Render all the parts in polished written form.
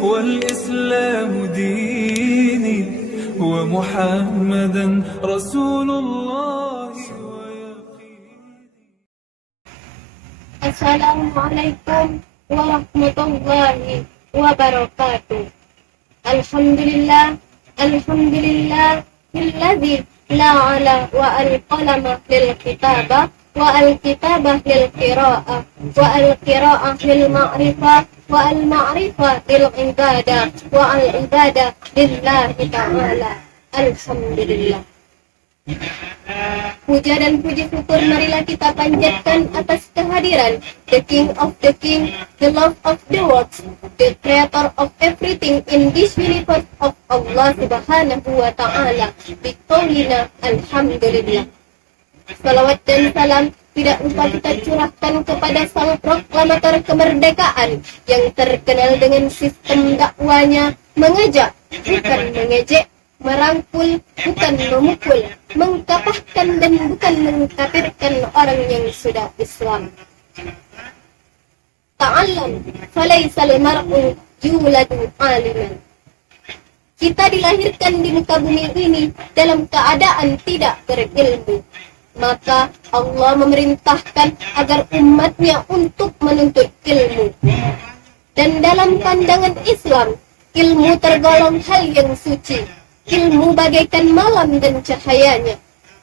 والإسلام ديني ومحمدا رسول الله Assalamualaikum warahmatullahi wabarakatuh. Alhamdulillah, alladzi la'ala wa al-qalama lil kitabah wa al-kitabah lil qira'ah wa al-qira'ah lil ma'rifah wa al-ma'rifah lil ibadah wa al-ibadah lillahi ta'ala. Alhamdulillah. Puja dan puji syukur marilah kita panjatkan atas kehadiran the King of the King, the Lord of the worlds, the Creator of everything in this universe of Allah Subhanahu wa Ta'ala. Biqaulina alhamdulillah. Salawat dan salam tidak lupa kita curahkan kepada sang proklamator kemerdekaan yang terkenal dengan sistem dakwanya mengajak, bukan mengejek, merangkul, bukan memukul, mengkapahkan dan bukan mengkafirkan orang yang sudah Islam. Ta'allam falaisal mar'u yuladu aliman. Kita dilahirkan di muka bumi ini dalam keadaan tidak berilmu. Maka Allah memerintahkan agar umatnya untuk menuntut ilmu. Dan dalam pandangan Islam, ilmu tergolong hal yang suci. Ilmu bagaikan malam dan cahayanya.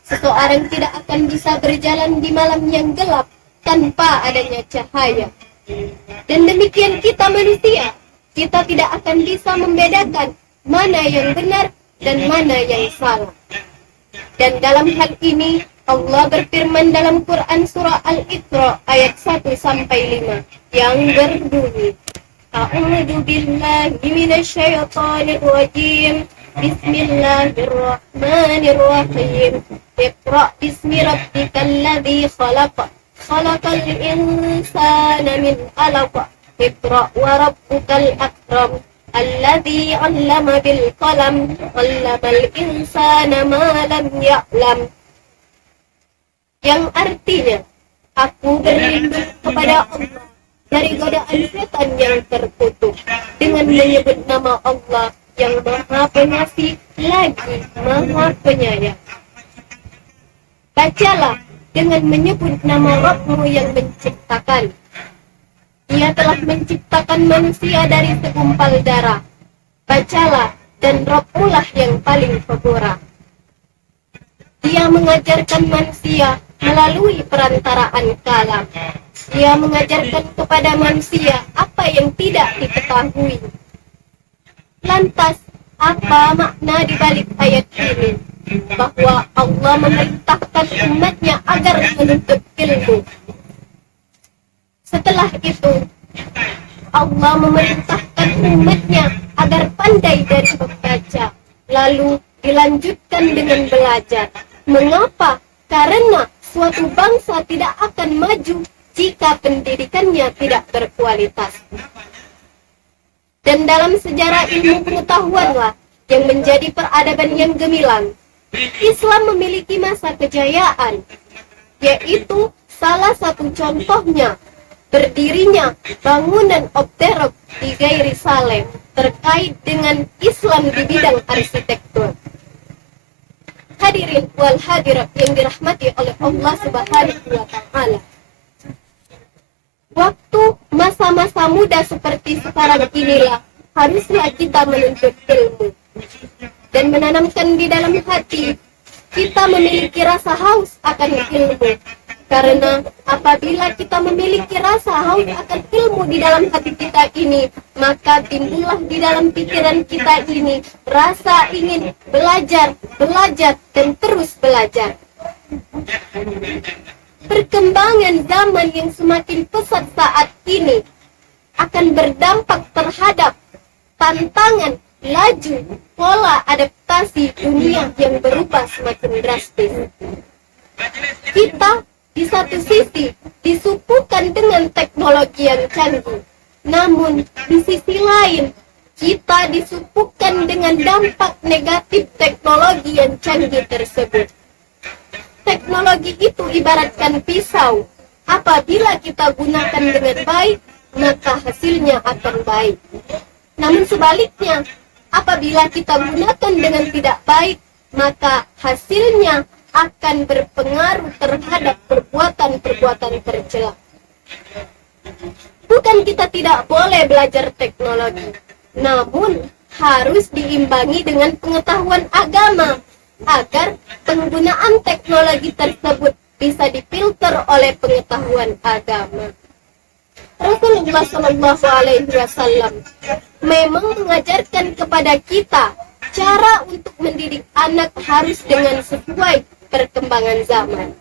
Seseorang tidak akan bisa berjalan di malam yang gelap tanpa adanya cahaya. Dan demikian kita manusia. Kita tidak akan bisa membedakan mana yang benar dan mana yang salah. Dan dalam hal ini Allah berfirman dalam Quran surah Al-Iqra ayat 1-5 yang berbunyi, A'udzu billahi minasyaitonir rajim. Bismillahirrahmanirrahim. Iqra bismi rabbikal ladzi khalaq. Khalaqal insana min 'alaq. Iqra wa rabbukal akram. Alladzi 'allama bil qalam. 'allamal insana ma lam ya'lam. Yang artinya, aku berlindung kepada Allah dari godaan setan yang terkutuk dengan menyebut nama Allah yang Maha Pengasih lagi Maha Penyayang. Bacalah dengan menyebut nama Rabbmu yang menciptakan. Ia telah menciptakan manusia dari segumpal darah. Bacalah, dan Rabbmu lah yang paling pemurah. Dia mengajarkan manusia melalui perantaraan kalam. Dia mengajarkan kepada manusia apa yang tidak diketahui. Lantas, apa makna di balik ayat ini? Bahwa Allah memerintahkan umatnya agar menuntut ilmu. Setelah itu, Allah memerintahkan umatnya agar pandai dari membaca. Lalu dilanjutkan dengan belajar. Mengapa? Karena suatu bangsa tidak akan maju jika pendidikannya tidak berkualitas. Dan dalam sejarah ilmu pengetahuanlah yang menjadi peradaban yang gemilang. Islam memiliki masa kejayaan, yaitu salah satu contohnya berdirinya bangunan Opterok di Gairi Saleh terkait dengan Islam di bidang arsitektur. Hadirin wal hadirat yang dirahmati oleh Allah Subhanahu wa Ta'ala. Waktu masa-masa muda seperti sekarang inilah haruslah kita menuntut ilmu dan menanamkan di dalam hati kita memiliki rasa haus akan ilmu. Karena apabila kita memiliki rasa haus akan ilmu di dalam hati kita ini, maka timbullah di dalam pikiran kita ini rasa ingin belajar, dan terus belajar. Perkembangan zaman yang semakin pesat saat ini akan berdampak terhadap tantangan laju pola adaptasi dunia yang berubah semakin drastis. Kita di satu sisi disuguhkan dengan teknologi yang canggih, namun di sisi lain kita disuguhkan dengan dampak negatif teknologi yang canggih tersebut. Teknologi itu ibaratkan pisau. Apabila kita gunakan dengan baik, maka hasilnya akan baik. Namun sebaliknya, apabila kita gunakan dengan tidak baik, maka hasilnya akan berpengaruh terhadap perbuatan-perbuatan tercela. Bukan kita tidak boleh belajar teknologi, namun harus diimbangi dengan pengetahuan agama agar penggunaan teknologi tersebut bisa difilter oleh pengetahuan agama. Rasulullah Shallallahu Alaihi Wasallam memang mengajarkan kepada kita cara untuk mendidik anak harus dengan sesuai perkembangan zaman.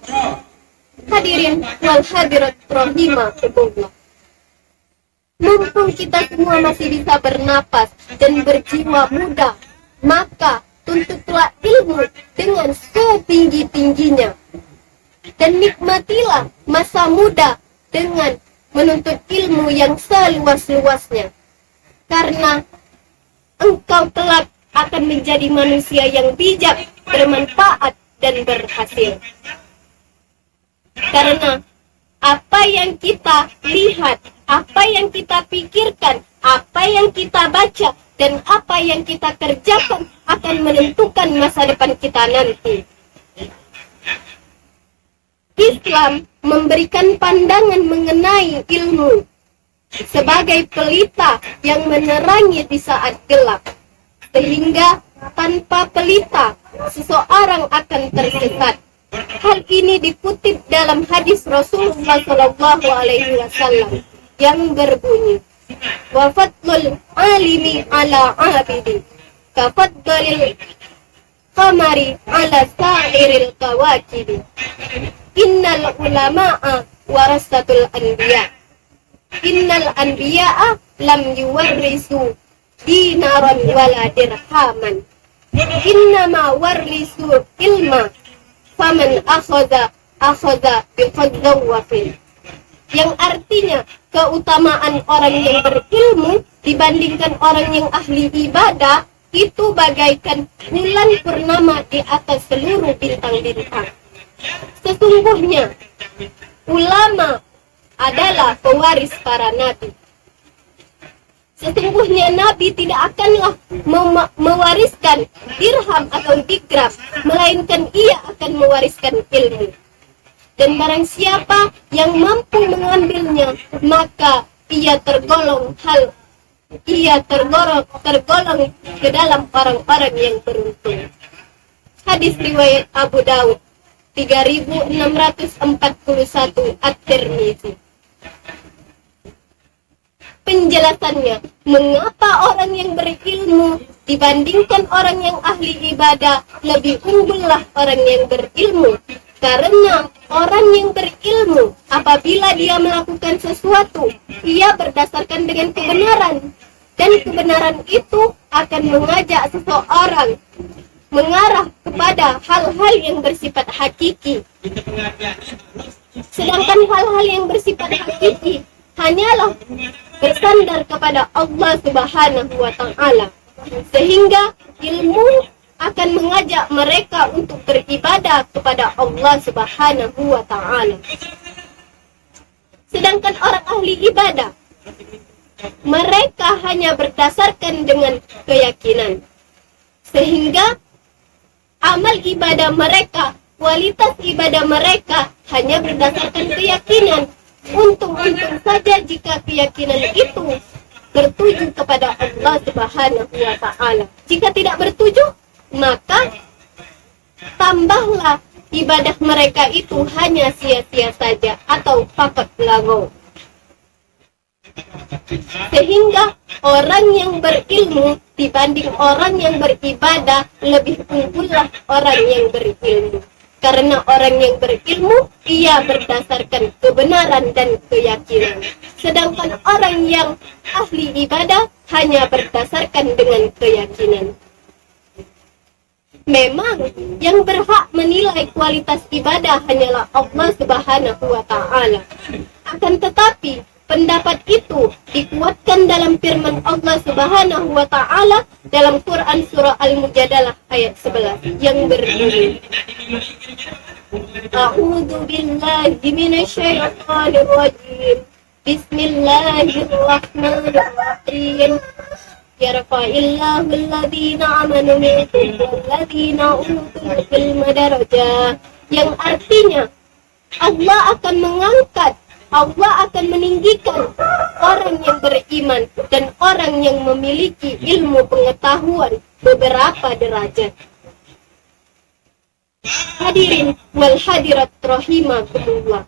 Hadirin wal hadirat rahimakumullah. Mumpung kita semua masih bisa bernapas dan berjiwa muda, maka tuntutlah ilmu dengan setinggi-tingginya. Dan nikmatilah masa muda dengan menuntut ilmu yang seluas-luasnya. Karena engkau kelak akan menjadi manusia yang bijak, bermanfaat, dan berhasil. Karena apa yang kita lihat, apa yang kita pikirkan, apa yang kita baca, dan apa yang kita kerjakan akan menentukan masa depan kita nanti. Islam memberikan pandangan mengenai ilmu sebagai pelita yang menerangi di saat gelap, sehingga tanpa pelita seseorang akan tersesat. Hal ini dikutip dalam hadis Rasulullah Shallallahu Alaihi Wasallam yang berbunyi, "Wa fadlul alimi ala abidi, ka fadlil qamari ala sa'iril kawakibi. Innal ulama'a warasatul anbiya. Innal anbiya'a lam yuwarrisu dinaran wala dirhaman. Innama warrisu ilma. Faman akhadha biqadwafin." Yang artinya keutamaan orang yang berilmu dibandingkan orang yang ahli ibadah itu bagaikan bulan purnama di atas seluruh bintang-bintang. Sesungguhnya ulama adalah pewaris para nabi. Sesungguhnya nabi tidak akanlah mewariskan dirham atau digram, melainkan ia akan mewariskan ilmu. Dan barang siapa yang mampu mengambilnya, maka ia tergolong ke dalam orang-orang yang beruntung. Hadis riwayat Abu Daud 3641 At-Tirmizi. Penjelasannya, mengapa orang yang berilmu dibandingkan orang yang ahli ibadah lebih unggullah orang yang berilmu? Karena orang yang berilmu, apabila dia melakukan sesuatu, ia berdasarkan dengan kebenaran. Dan kebenaran itu akan mengajak seseorang mengarah kepada hal-hal yang bersifat hakiki. Sedangkan hal-hal yang bersifat hakiki hanyalah bersandar kepada Allah Subhanahu wa Ta'ala, sehingga ilmu akan mengajak mereka untuk beribadah kepada Allah Subhanahu wa Ta'ala. Sedangkan orang ahli ibadah, mereka hanya berdasarkan dengan keyakinan, sehingga amal ibadah mereka, kualitas ibadah mereka hanya berdasarkan keyakinan. Untung-untung saja jika keyakinan itu bertuju kepada Allah Subhanahu wa Ta'ala. Jika tidak bertuju, maka tambahlah ibadah mereka itu hanya sia-sia saja atau pakat lagu. Sehingga orang yang berilmu dibanding orang yang beribadah lebih unggullah orang yang berilmu. Karena orang yang berilmu, ia berdasarkan kebenaran dan keyakinan. Sedangkan orang yang ahli ibadah hanya berdasarkan dengan keyakinan. Memang yang berhak menilai kualitas ibadah hanyalah Allah Subhanahu wa Ta'ala. Akan tetapi, pendapat itu dikuatkan dalam firman Allah Subhanahu wa Ta'ala dalam Quran surah Al-Mujadalah ayat 11 yang berbunyi, A'udzu billahi minasyaitonir rajim. Bismillahirrahmanirrahim. yarfa'illahu alladhina amanu minkum walladhina utul ilma darajah, yang artinya Allah akan mengangkat, Allah akan meninggikan orang yang beriman dan orang yang memiliki ilmu pengetahuan beberapa derajat. Hadirin wal hadirat rahimakumullah.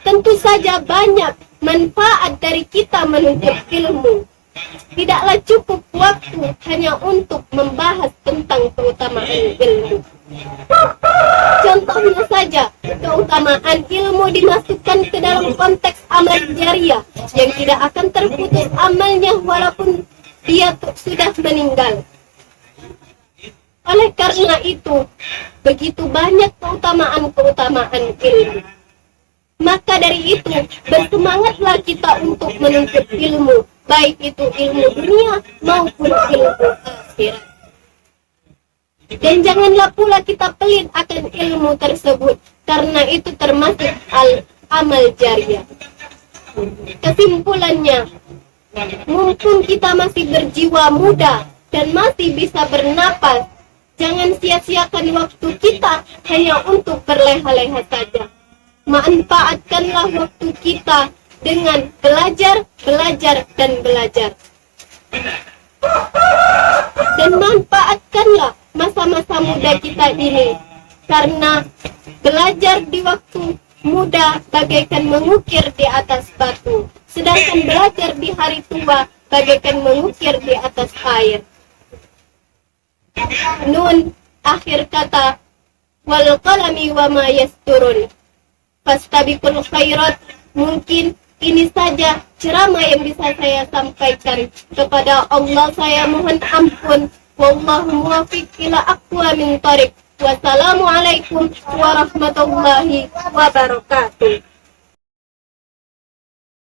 Tentu saja banyak manfaat dari kita menuntut ilmu. Tidaklah cukup waktu hanya untuk membahas tentang keutamaan ilmu. Contohnya saja, keutamaan ilmu dimasukkan ke dalam konteks amal jariah yang tidak akan terputus amalnya walaupun dia sudah meninggal. Oleh karena itu, begitu banyak keutamaan-keutamaan ilmu. Maka dari itu, bersemangatlah kita untuk menuntut ilmu, baik itu ilmu dunia maupun ilmu akhirat. Dan janganlah pula kita pelit akan ilmu tersebut, karena itu termasuk amal jariah. Kesimpulannya, mumpung kita masih berjiwa muda dan masih bisa bernapas, jangan sia-siakan waktu kita hanya untuk berleha-leha saja. Manfaatkanlah waktu kita dengan belajar, dan belajar. Dan manfaatkanlah masa-masa muda kita ini, karena belajar di waktu muda bagaikan mengukir di atas batu, sedangkan belajar di hari tua bagaikan mengukir di atas air. Nun, akhir kata, wal qalami wa ma yasturun. Fastabiqul khairat. Mungkin ini saja ceramah yang bisa saya sampaikan. Kepada Allah saya mohon ampun. Wallahu muwaffiq ila aqwamit thariq. Wassalamualaikum warahmatullahi wabarakatuh.